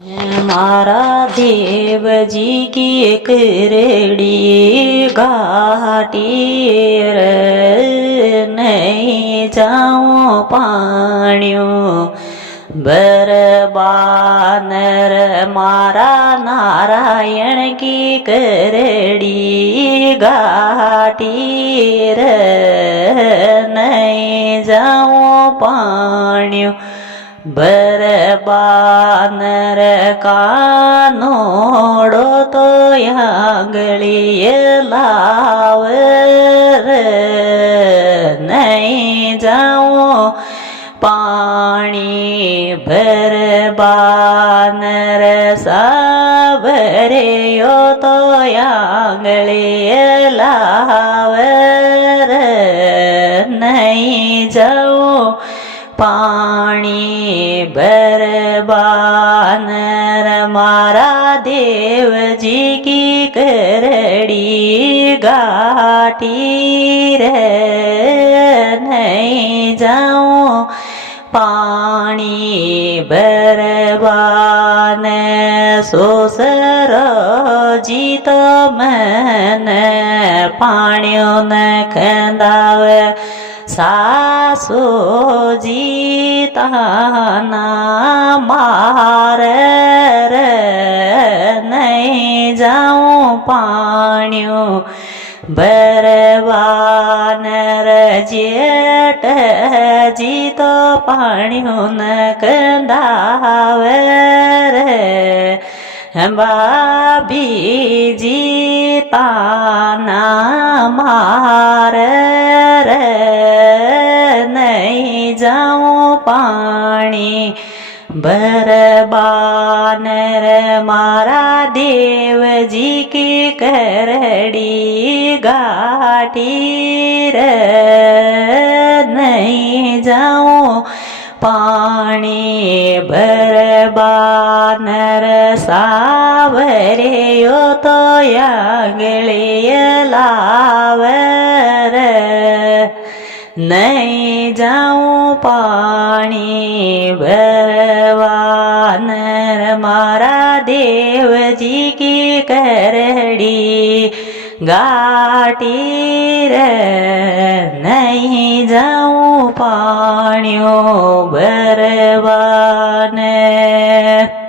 मारा देवजी की करड़ी घाटी रे नहीं जाऊं पाण्यो बरबानर मारा नारायण की करड़ी घाटी रे नहीं जाऊं पाण्यो बरबानर कानोड़ो तो यांगलिय लावर नहीं जाऊं पानी बरबानर सावरे यो तो यांगलिय लावर नहीं जाऊं पाणी बरबानर मारा देवजी की करड़ी घाटी रे नहीं जाऊं पाणी बरबान सोसर जीत मन पाण्यो न खंदावे सासो जीताना मार नहीं जाऊं पाण्यो बरबानर जेठ जीतो पाण्यो न कंदावर बाबी जीताना मार नहीं जाऊं पाणी बरबानर मारा देवजी की करड़ी घाटी रे नहीं जाऊं पाणी बरबानर सावरे यो तो यांगलिय लावर नहीं जाऊं पाणी बरबानर मारा देवजी की करड़ी घाटी रे नहीं जाऊं पाण्यो बरबा